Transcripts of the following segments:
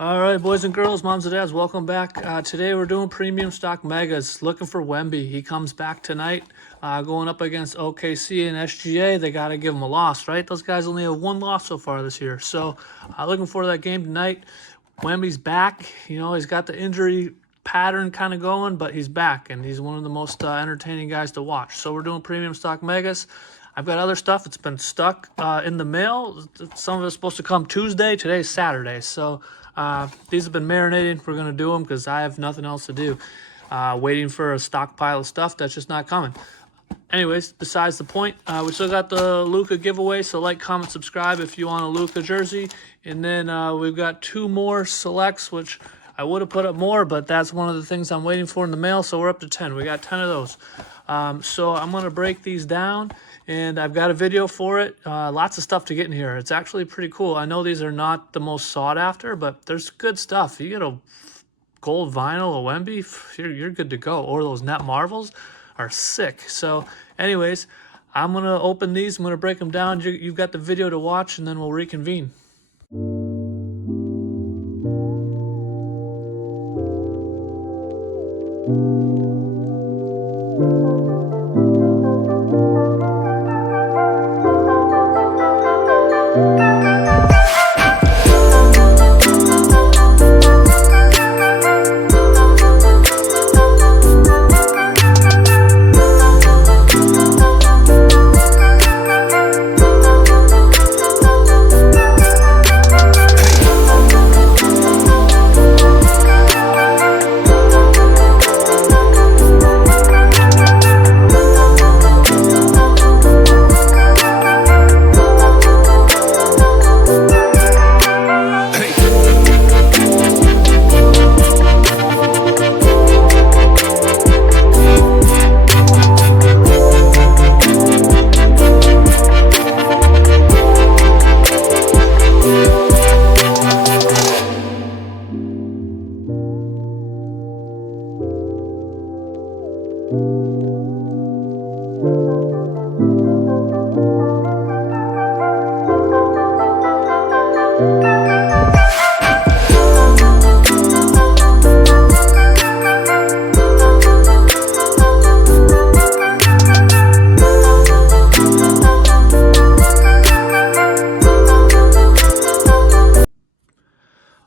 All right, boys and girls, moms and dads, welcome back. Today we're doing premium stock megas. Looking for Wemby. He comes back tonight, going up against OKC and SGA. They got to give him a loss, right? Those guys only have one loss so far this year. So, looking forward to that game tonight. Wemby's back. You know, he's got the injury pattern kind of going, but he's back, and he's one of the most entertaining guys to watch. So we're doing premium stock megas. I've got other stuff. It's been stuck in the mail. Some of it's supposed to come Tuesday. Today's Saturday. So these have been marinating. We're going to do them because I have nothing else to do. Waiting for a stockpile of stuff that's just not coming. Anyways, besides the point, we still got the Luka giveaway. So like, comment, subscribe if you want a Luka jersey. And then we've got two more selects, which I would have put up more, but that's one of the things I'm waiting for in the mail. So we're up to 10. We got 10 of those. So I'm going to break these down, and I've got a video for it. Lots of stuff to get in here. It's actually pretty cool. I know these are not the most sought after, but there's good stuff. You get a gold vinyl, a Wemby, you're good to go. Or those net marvels are sick. So anyways, I'm going to open these. I'm going to break them down. You've got the video to watch, and then we'll reconvene.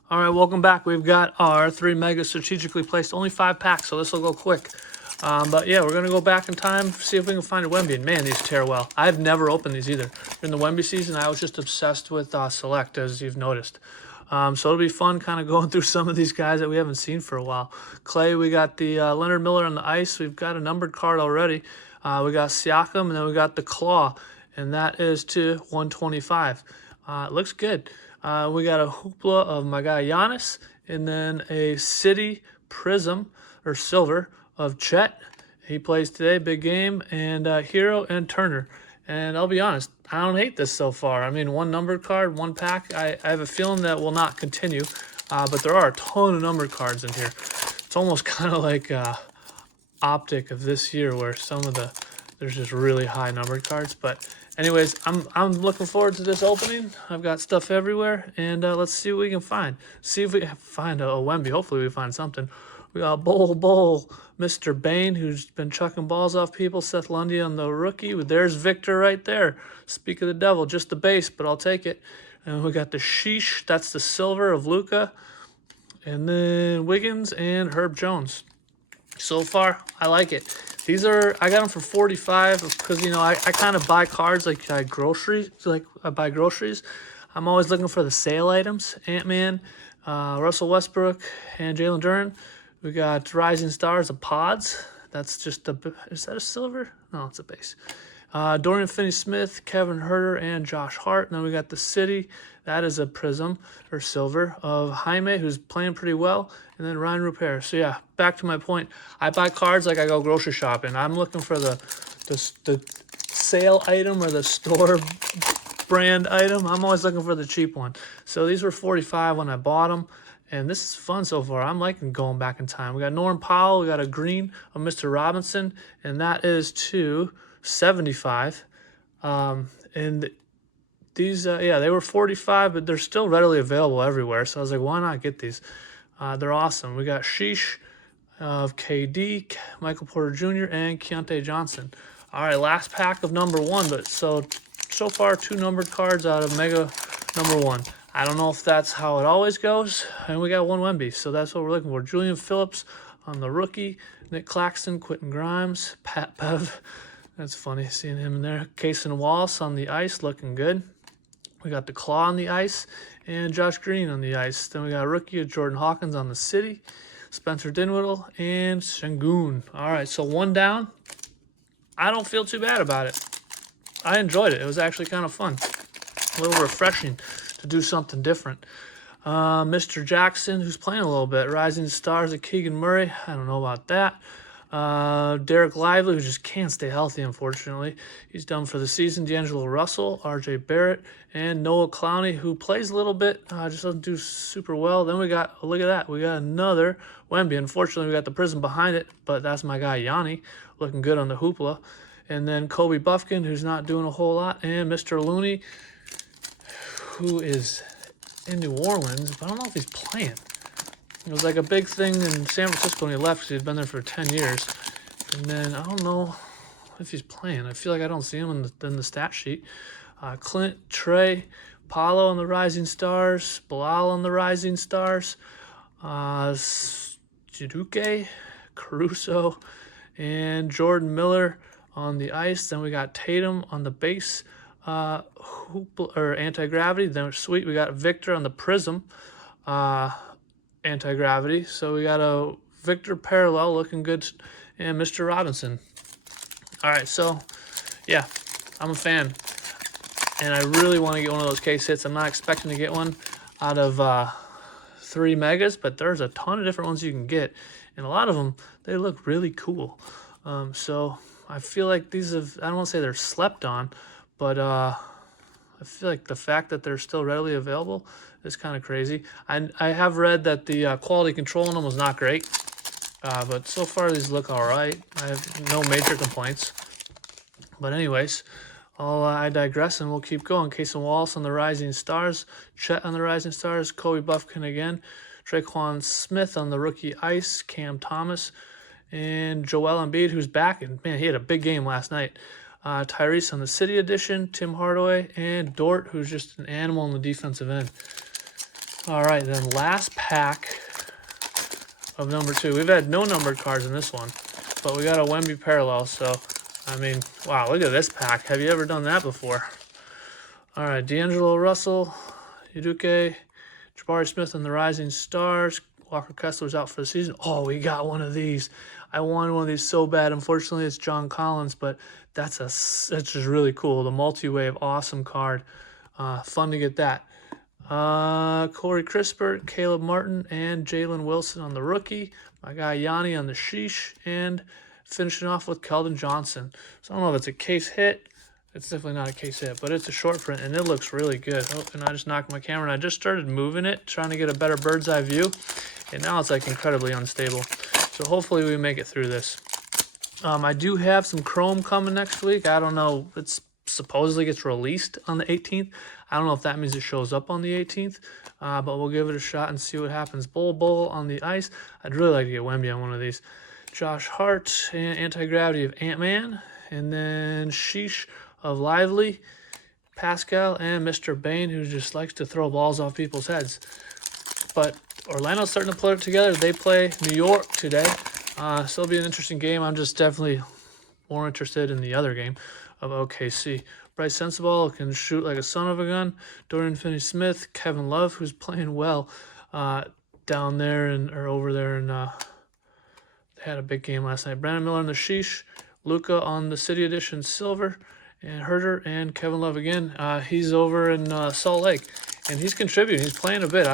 All right, welcome back. We've got our 3 mega strategically placed, only 5 packs, so this will go quick. But yeah, we're going to go back in time, see if we can find a Wemby. And man, these tear well. I've never opened these either. In the Wemby season, I was just obsessed with Select, as you've noticed. So it'll be fun kind of going through some of these guys that we haven't seen for a while. Clay, we got the Leonard Miller on the ice. We've got a numbered card already. We got Siakam, and then we got the Claw, and that is to 125. It looks good. We got a hoopla of my guy Giannis, and then a City Prizm, or Silver, of Chet. He plays today, big game, and Hero and Turner. And I'll be honest, I don't hate this so far. I mean, one numbered card, one pack. I have a feeling that will not continue, but there are a ton of numbered cards in here. It's almost kind of like Optic of this year, where there's just really high numbered cards. But anyways, I'm looking forward to this opening. I've got stuff everywhere, and let's see what we can find. See if we find a Wemby. Hopefully we find something. We got Bowl, Mr. Bane, who's been chucking balls off people. Seth Lundy on the rookie. There's Victor right there. Speak of the devil, just the base, but I'll take it. And we got the Sheesh. That's the silver of Luka. And then Wiggins and Herb Jones. So far, I like it. I got them for 45 because, you know, I kind of buy cards like I buy groceries. I'm always looking for the sale items. Ant-Man, Russell Westbrook, and Jalen Duren. We got Rising Stars of Pods. That's just is that a silver? No, it's a base. Dorian Finney-Smith, Kevin Huerter, and Josh Hart. And then we got the City. That is a Prism, or silver, of Jaime, who's playing pretty well. And then Ryan Rupert. So yeah, back to my point. I buy cards like I go grocery shopping. I'm looking for the sale item or the store brand item. I'm always looking for the cheap one. So these were 45 when I bought them. And this is fun so far. I'm liking going back in time. We got Norm Powell. We got a green of Mr. Robinson. And that is to 75. And these, yeah, they were 45, but they're still readily available everywhere. So I was like, why not get these? They're awesome. We got Sheesh of KD, Michael Porter Jr., and Keontae Johnson. All right, last pack of number 1, but so far 2 numbered cards out of Mega number 1. I don't know if that's how it always goes, and we got 1 Wemby, so that's what we're looking for. Julian Phillips on the rookie, Nick Claxton, Quentin Grimes, Pat Bev. That's funny seeing him in there. Cason Wallace on the ice, looking good. We got the Claw on the ice, and Josh Green on the ice. Then we got a rookie of Jordan Hawkins on the City, Spencer Dinwiddie, and Sengun. All right, so 1 down. I don't feel too bad about it. I enjoyed it. It was actually kind of fun. A little refreshing to do something different. Mr. Jackson, who's playing a little bit. Rising Stars of Keegan Murray. I don't know about that. Derek Lively, who just can't stay healthy, unfortunately. He's done for the season. D'Angelo Russell, RJ Barrett, and Noah Clowney, who plays a little bit, just doesn't do super well. Then we got, oh, look at that, we got another Wemby. Unfortunately, we got the Prizm behind it, but that's my guy Yanni, looking good on the hoopla. And then Kobe Buffkin, who's not doing a whole lot, and Mr. Looney, who is in New Orleans, but I don't know if he's playing. It was like a big thing in San Francisco when he left because he'd been there for 10 years. And then I don't know if he's playing. I feel like I don't see him in the stat sheet. Clint, Trey, Paulo on the Rising Stars, Bilal on the Rising Stars, Jiduke, Caruso, and Jordan Miller on the ice. Then we got Tatum on the base anti-gravity. Then sweet, we got Victor on the Prizm. Anti-gravity. So we got a Victor parallel looking good, and Mr. Robinson. All right, so yeah, I'm a fan, and I really want to get one of those case hits. I'm not expecting to get one out of 3 megas, but there's a ton of different ones you can get, and a lot of them, they look really cool. So I feel like these have, I don't want to say they're slept on, but I feel like the fact that they're still readily available is kind of crazy. I have read that the quality control on them was not great, but so far these look all right. I have no major complaints. But anyways, I digress, and we'll keep going. Cason Wallace on the Rising Stars, Chet on the Rising Stars, Kobe Buffkin again, Traquan Smith on the rookie ice, Cam Thomas, and Joel Embiid, who's back, and man, he had a big game last night. Tyrese on the City Edition, Tim Hardaway, and Dort, who's just an animal on the defensive end. All right, then last pack of number 2. We've had no numbered cards in this one, but we got a Wemby parallel. So, I mean, wow, look at this pack. Have you ever done that before? All right, D'Angelo Russell, Uduke, Jabari Smith and the Rising Stars. Walker Kessler's out for the season. Oh, we got one of these. I wanted one of these so bad. Unfortunately, it's John Collins, but that's just really cool. The multi-wave, awesome card. Fun to get that. Corey Crispert, Caleb Martin, and Jalen Wilson on the rookie. My guy Yanni on the Sheesh, and finishing off with Keldon Johnson. So I don't know if it's a case hit. It's definitely not a case hit, but it's a short print, and it looks really good. Oh, and I just knocked my camera, and I just started moving it, trying to get a better bird's eye view, and now it's like incredibly unstable. So hopefully we make it through this. I do have some Chrome coming next week. I don't know. It's supposedly gets released on the 18th. I don't know if that means it shows up on the 18th, but we'll give it a shot and see what happens. Bull on the ice. I'd really like to get Wemby on one of these. Josh Hart and Anti-Gravity of Ant-Man, and then Sheesh of Lively, Pascal, and Mr. Bane, who just likes to throw balls off people's heads. But Orlando's starting to put it together. They play New York today, so it'll be an interesting game. I'm just definitely more interested in the other game of OKC. Bryce Sensabaugh can shoot like a son of a gun. Dorian Finney-Smith, Kevin Love, who's playing well down there or over there, and they had a big game last night. Brandon Miller on the Sheesh, Luca on the City Edition Silver, and Herter, and Kevin Love again. He's over in Salt Lake, and he's contributing. He's playing a bit.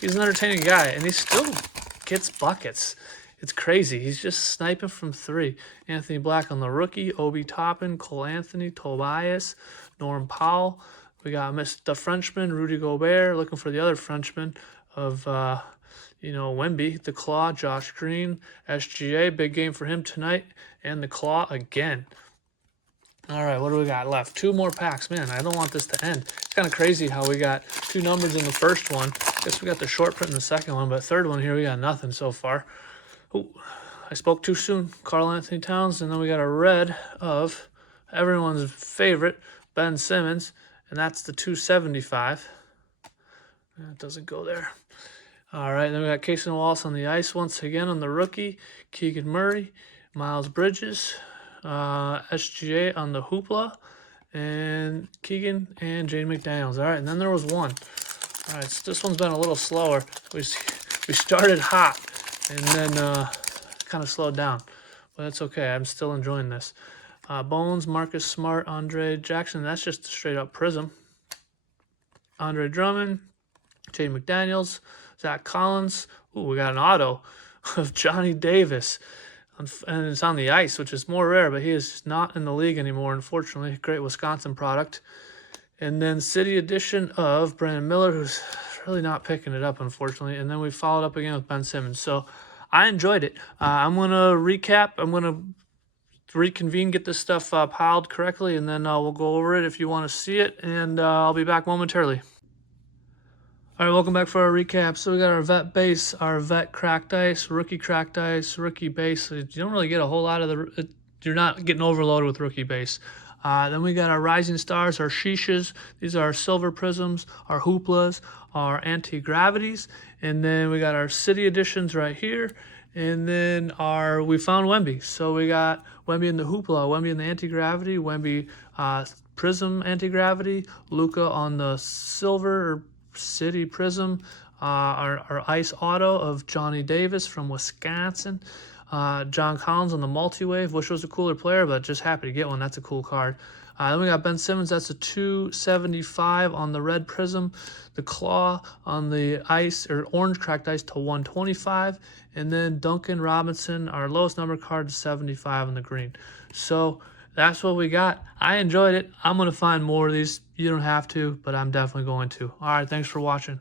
He's an entertaining guy, and he still gets buckets. It's crazy. He's just sniping from 3. Anthony Black on the rookie, Obi Toppin, Cole Anthony, Tobias, Norm Powell. We got the Frenchman, Rudy Gobert, looking for the other Frenchman of, Wemby, the Claw, Josh Green, SGA, big game for him tonight, and the Claw again. All right, what do we got left? 2 more packs. Man, I don't want this to end. It's kind of crazy how we got 2 numbers in the first one. Guess we got the short print in the second one, but third one here, we got nothing so far. Ooh, I spoke too soon. Karl Anthony Towns, and then we got a red of everyone's favorite, Ben Simmons, and that's the 275. That doesn't go there. All right, then we got Casey Wallace on the ice once again on the rookie, Keegan Murray, Miles Bridges, SGA on the hoopla, and Keegan and Jane McDaniels. All right, and then there was one. All right, so this one's been a little slower. We started hot and then kind of slowed down, but that's okay. I'm still enjoying this. Bones, Marcus Smart, Andre Jackson. That's just a straight up Prism. Andre Drummond, Jane McDaniels, Zach Collins. Ooh, we got an auto of Johnny Davis. And it's on the ice, which is more rare, but he is not in the league anymore, unfortunately. Great Wisconsin product. And then City Edition of Brandon Miller, who's really not picking it up, unfortunately. And then we followed up again with Ben Simmons. So I enjoyed it. I'm going to recap. I'm going to reconvene, get this stuff piled correctly, and then we'll go over it if you want to see it. And I'll be back momentarily. All right, welcome back for our recap. So we got our vet base, our vet cracked ice, rookie base. You don't really get a whole lot of you're not getting overloaded with rookie base. Then we got our rising stars, our sheeshes. These are our silver prisms, our hooplas, our anti-gravities. And then we got our city editions right here. And then we found Wemby. So we got Wemby in the hoopla, Wemby in the anti-gravity, Wemby prism anti-gravity, Luka on the silver City Prism, our ice auto of Johnny Davis from Wisconsin, John Collins on the multi-wave. Wish was a cooler player, but just happy to get one. That's a cool card. Then we got Ben Simmons. That's a 275 on the red Prism. The claw on the ice or orange cracked ice to 125, and then Duncan Robinson, our lowest number card, to 75 on the green. So that's what we got. I enjoyed it. I'm going to find more of these. You don't have to, but I'm definitely going to. All right, thanks for watching.